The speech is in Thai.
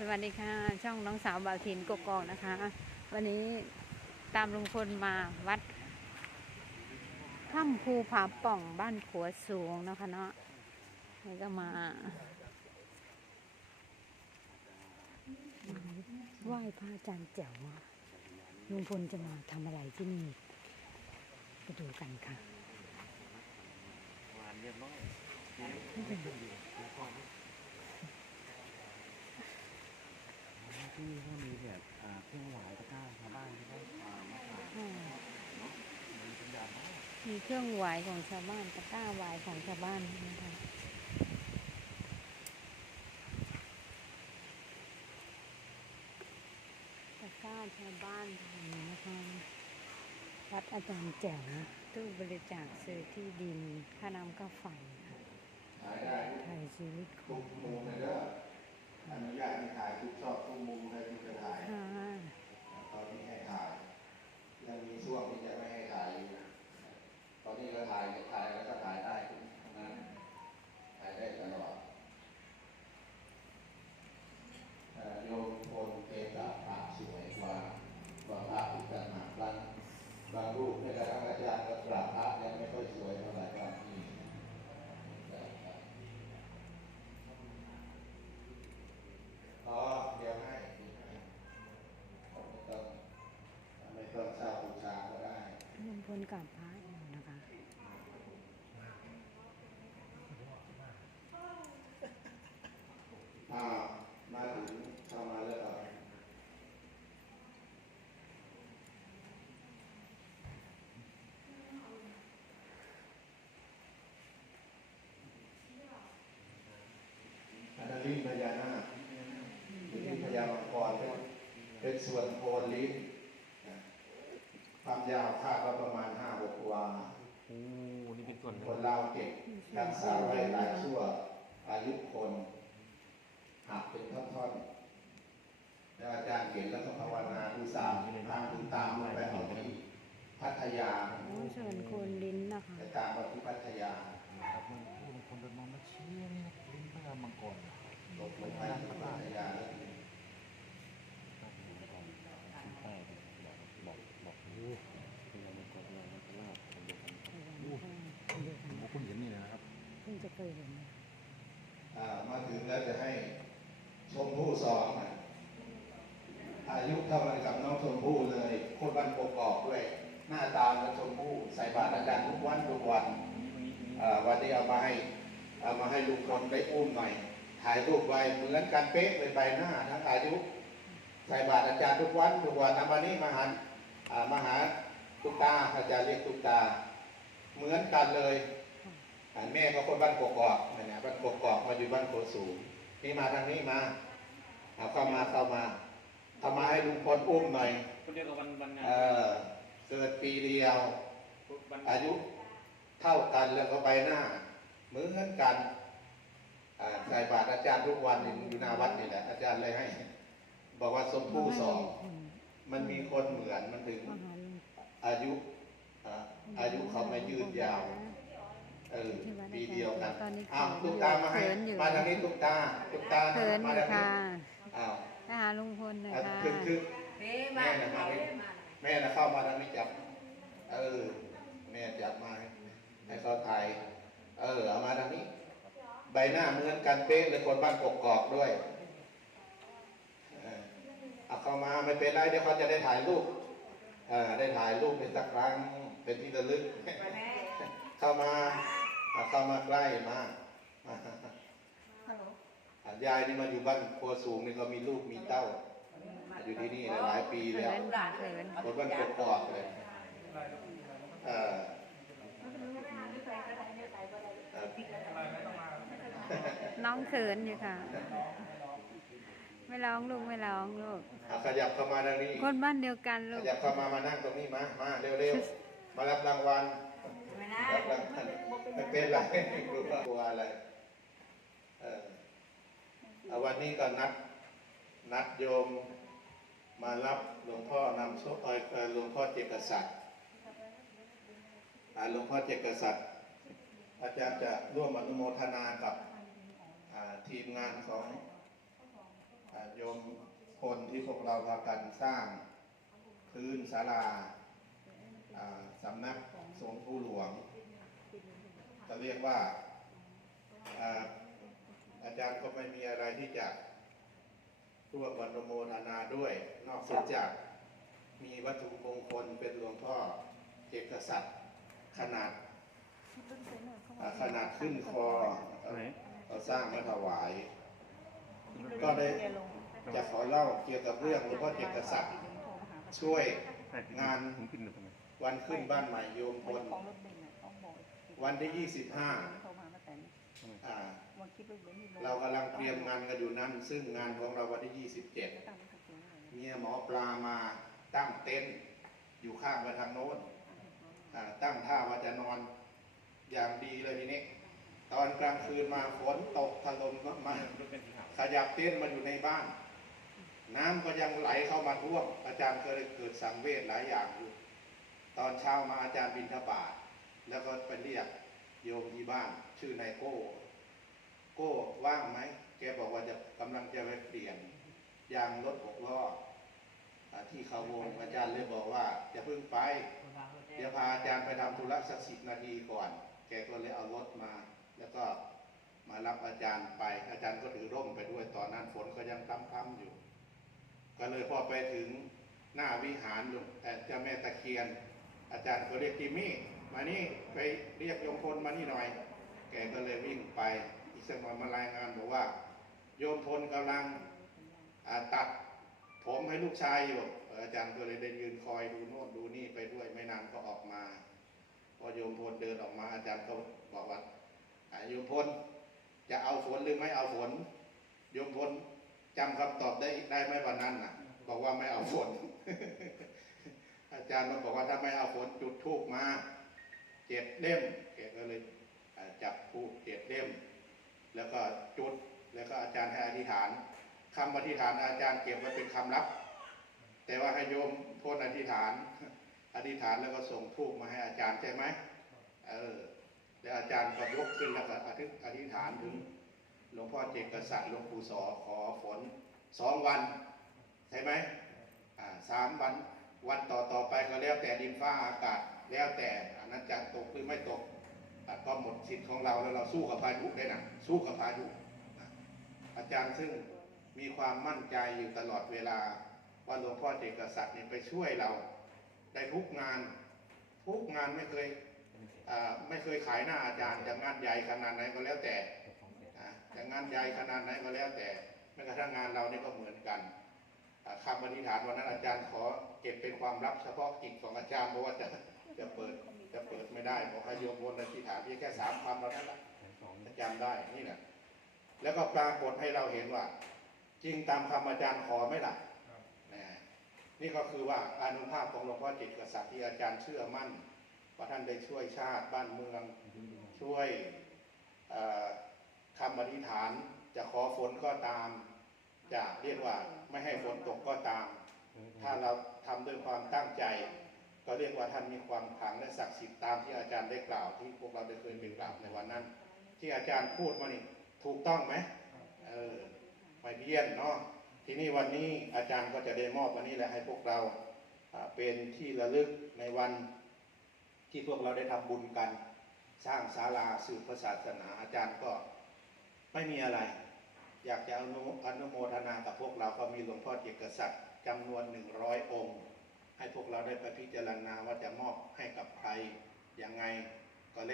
สวัสดีค่ะ ช่องน้องสาวบาวทินกกอกนะคะ วันนี้ตามลุงพลมาวัดถ้ำภูผาป่องบ้านขัวสูงนะคะเนาะแล้วก็มาไหว้พระอาจารย์แจ๋วลุงพลจะมาทำอะไรที่นี่ไปดูกันค่ะเรียบร้อย ไม่เป็นไร ที่ก็มีแบบอ่าเครื่องไหวตะกร้าชาวบ้านที่เขาอ่ามาขายอ่ามันเป็นยาบ้ามีเครื่องไหวายของชาวบ้านตะกร้าไหวายของชาวบ้านนะคะตะกร้าชาวบ้านทำนะคะวัดอาจารย์แจ๋วตู้บริจาคซื้อที่ดินค่าน้ำค่าไฟค่ะไทยชีวิตขทุองกมุมเลยเด้ ออนุญาตให้ถ่ายทุกชอบทุกมุมให้ทุกจะถ่ายค่ะตอนนี้ให้ถ่ายยังมีช่วงที่จะไม่ให้ถ่ายอยู่ตอนนี้ก็ถ่ายถ่ายแล้วก็ถ่ายได้ทุกนั้นถ่ายได้ตลอดเอ่อโยมคนเกศาพระสวยกว่าบางพระอีกต่างหากบางบางรูปในกระทั่งอาจารย์ก็กราบพระยังไม่ค่อยสวยเท่าไหร่บางทีนะครับอ๋อเดี๋ยวให้เดี๋ยวให้ไม่ต้องไม่ต้องเช่าบูชาก็ได้ ลุงพลกับพระอยู่นะคะ อ่ามาถึงเข้ามาแล้วก็อันนั้นลิ้นพญานาคคือลิ้นพญามังกรเป็น เป็นส่วนโคนลิ้นนะความยาวคาดว่าประมาณห้าหกวาโอ้นี่เป็นส่วนหนึ่งคนเราเก็บรักษาไว้หลายชั่ว อายุคนหักเป็นท่อนๆแล้วอาจารย์เห็นแล้วก็ภาวนาดูสามทางดูตามลงไปเอาที่พัทยาโอ้เชิญคนลิ้นนะคะไปตามมาที่พัทยาครับมันโอ้คนเดินมองมาเชี่ยนี่นะลิ้นพญามังกรเหรอลงลงไปที่พัทยาแล้ว ครับมังกรที่ใต้บอกบอกบอกโอ้พญามังกรพญามังกรลาบคนเดียวกันครับ เดี๋ยวกัน โอ้คุณเห็นนี่เลยนะครับ เพิ่งจะเคยเห็นนะ อ่ามาถึงแล้วจะให้ชมพู่สองอะอายุเท่ากันกับน้องชมพู่เลย คนบ้านกกอกด้วย หน้าตาเหมือน ชมพู่ใส่บาตรอาจารย์ทุกวันทุกวันอ่าวันนี้เอามาให้เอามาให้ลุงพลได้อุ้มหน่อยถ่ายรูปไว้เหมือนกันเป๊ะเป็นใบหน้าทั้งอายุ ใส่บาตรอาจารย์ทุกวันทุกวันนะวันนี้มาหาอ่ามาหาตุ๊กตาอาจารย์เรียกตุ๊กตา เหมือนกันเลยอ่าแม่ก็คนบ้านกกอกนี่นะบ้านกกอกมาอยู่บ้านโคสูงนี่มาทางนี้มาเอาเข้ามาเข้ามาเข้ามาให้ลุงพลอุ้มหน่อยคนเดียวกับวันวันงาน เออเกิดปีเดียววันอายุเท่ากันแล้วก็ใบหน้า เหมือนกันอ่าใส่บาตรอาจารย์ทุกวันนี่อยู่หน้าวัดนี่แหละ อาจารย์เลยให้ บอกว่าสมผู้สองมันมีคนเหมือนมันถึงมาหาลุงอายุอ่าอายุเขาไม่ยืดยาวเออปีเดียวกันอ้าวตุ๊กตามาให้มาทางนี้ตุ๊กตาตุ๊กตาเขินอมายู่ทางนี้ค่ะอ้าวไปหาลุงพลหน่อยอะค่ะคือคือแม่นะมาทางนี้ แม่นะเข้ามาทางนี้จับ เออ แม่จับมาให้ให้เขาถ่าย เออ เอามาทางนี้ ใบหน้าเหมือนกันเป๊ะเลยคนบ้านกกอกด้วยเออเอาเข้ามาไม่เป็นไรเดี๋ยวเขาจะได้ถ่ายรูปเออได้ถ่ายรูปเป็นสักครั้งเป็นที่ระลึก เข้ามาอะเข้ามาใกล้มาอะยายนี่มาอยู่บ้านครัวสูงนี่ก็มีลูกมีเต้า อยู่ที่นี่หลายปีเขิแล้วนค่ะเขินคนบ้านกกอกเลยเออเออน้องเขินอยู่ค่ะ ไม่ร้องลูกไม่ร้องลูกเอาขยับเข้ามาทางนี้คนบ้านเดียวกันขลูกยับเข้ามามานั่งตรงนี้มามาเร็วๆมารับรางวัลรับรางวัลไม่เป็นไรกลัวกลัวอะไรเออเอาวันนี้ก็นัดนัดโยม มารับหลวงพ่อนำโชคเอ่อหลวงพ่อเจกษัตริย์หลวงพ่อเจกษัตริย์อาจารย์จะร่วมอนุโมทนากับทีมงานของโยมคนที่พวกเราพากันสร้างพื้นศาลาสำนักสงฆ์ผู้หลวงก็เรียกว่าอ่าอาจารย์ก็ไม่มีอะไรที่จะ ร่วมวันโมทนาด้วย นอกจากมีวัตถุมงคลเป็นหลวงพ่อเอกษัตริย์ขนาดอ่าขนาดขึ้นคอนะครับไหนเราสร้างมาถวาย ก็ได้จะขอเล่าเกี่ยวกับเรื่องหลวงพ่อเอกษัตริย์ช่วยงานผมกินหรือเปล่าวันขึ้นบ้านใหม่โยมพลวันที่ 25 อ่า เรากำลังเตรียมงานกันอยู่นั้น ซึ่งงานของเราวันที่ 27 เนี่ยหมอปลามาตั้งเต็นท์อยู่ข้างไปทางโน้นอ่าตั้งท่าว่าจะนอนอย่างดีเลยทีนี้ ตอนกลางคืนมาฝนตกถล่มมารถเป็นสีขาวขยับเต็นท์มาอยู่ในบ้าน น้ำก็ยังไหลเข้ามาท่วมอาจารย์ก็เลยเกิดสังเวชหลายอย่างอยู่ ตอนเช้ามาอาจารย์บินทบาทแล้วก็ไปเรียก โยมที่บ้าน ชื่อนายโก้ โก้ว่างไหมแกบอกว่าจะกำลังจะไปเปลี่ยนยางรถหกล้อที่เขาวงอาจารย์เลยบอกว่าอย่าเพิ่งไปเดี๋ยวพาอาจารย์ไปทำธุระสักสิบนาทีก่อน แกก็เลยเอารถมา แล้วก็มารับอาจารย์ไป อาจารย์ก็ถือร่มไปด้วยตอนนั้นฝนก็ยังพรำๆอยู่ ก็เลยพอไปถึงหน้าวิหารหลวงแต่เจ้าแม่ตะเคียน อาจารย์ก็เรียกจิมมี่ มานี่ไปเรียกโยมพลมานี่หน่อย แกก็เลยวิ่งไป อีกสักหน่อยมารายงานบอกว่า โยมพลกำลังตัดผมให้ลูกชายอยู่ อาจารย์ก็เลยได้ยืนคอยดูโน่นดูนี่ไปด้วยไม่นานก็ออกมา พอโยมพลเดินออกมา อาจารย์ก็บอกว่าโยมพลจะเอาฝนหรือไม่เอาฝน โยมพลจำคำตอบได้ได้ไหมวันนั้นน่ะ บอกว่าไม่เอาฝน อาจารย์มาบอกว่าถ้าไม่เอาฝนจุดทูบมา เจ็ดเล่มแกก็เลยจับทูบเจ็ดเล่ม แล้วก็จุดแล้วก็อาจารย์ให้อธิษฐานคำอธิษฐานอาจารย์เก็บไว้เป็นคำลับ แต่ว่าให้โยมพ้นอธิษฐาน อธิษฐานแล้วก็ส่งทูบมาให้อาจารย์ใช่ไหมเออแล้วอาจารย์ก็ยกขึ้นแล้วก็อธิอธิษฐานถึงหลวงพ่อเจกษัตริย์หลวงปู่สอขอฝนสองวันใช่ไหมอ่าสามวันวันต่อต่อไปก็แล้วแต่ดินฟ้าอากาศแล้วแต่ นนั้นจะตกหรือไม่ตกก็หมดสิทธิ์ของเราแล้วเราสู้กับพายุได้นะสู้กับพายุอาจารย์ซึ่งมีความมั่นใจอยู่ตลอดเวลา ว่าหลวงพ่อเจกษัตริย์เนี่ยไปช่วยเราได้ทุกงาน ทุกงานไม่เคยไม่เคยขายหน้าอาจารย์จะงานใหญ่ขนาดไหนก็แล้วแต่นะแต่งานใหญ่ขนาดไหนก็แล้วแต่แม้กระทั่งงานเราเนี่ยก็เหมือนกันคำอธิษฐานวันนั้นอาจารย์ขอเก็บเป็นความลับเฉพาะกิจของอาจารย์เพราะว่าจะ จะเปิดจะเปิดไม่ได้บอกให้โยมวนอธิษฐานเพียงแค่สามคำเท่านั้นแหละสองอาจารย์ได้นี่แหละแล้วก็ปรากฏให้เราเห็นว่า จริงตามคำอาจารย์ขอไหม่ล่ะนะนี่ก็คือว่าอานุภาพของหลวงพ่อจิตกษัตริย์ที่อาจารย์เชื่อมั่นว่าท่านได้ช่วยชาติบ้านเมือง ช่วยเอ่อคำอธิษฐานจะขอฝนก็ตาม จะเรียกว่าไม่ให้ฝนตกก็ตาม ถ้าเราทำด้วยความตั้งใจก็ เรียกว่าท่านมีความขลังและศักดิ์สิทธิ์ตามที่อาจารย์ได้กล่าวที่พวกเราได้เคยไปกล่าวในวันนั้น ที่อาจารย์พูดมานี่ถูกต้องไหมเออไม่เพี้ยนเนาะทีนี้วันนี้อาจารย์ก็จะได้มอบวันนี้แหละให้พวกเราเป็นที่ระลึกในวันที่พวกเราได้ทำบุญกัน สร้างศาลาสืบพระศาสนาอาจารย์ก็ไม่มีอะไร อยากจะอนุอนุโมทนากับพวกเราก็มีหลวงพ่อเจกษัตริย์จำนวนหนึ่งร้อยองค์ ให้พวกเราได้ไปพิจารณาว่าจะมอบให้กับใครยังไง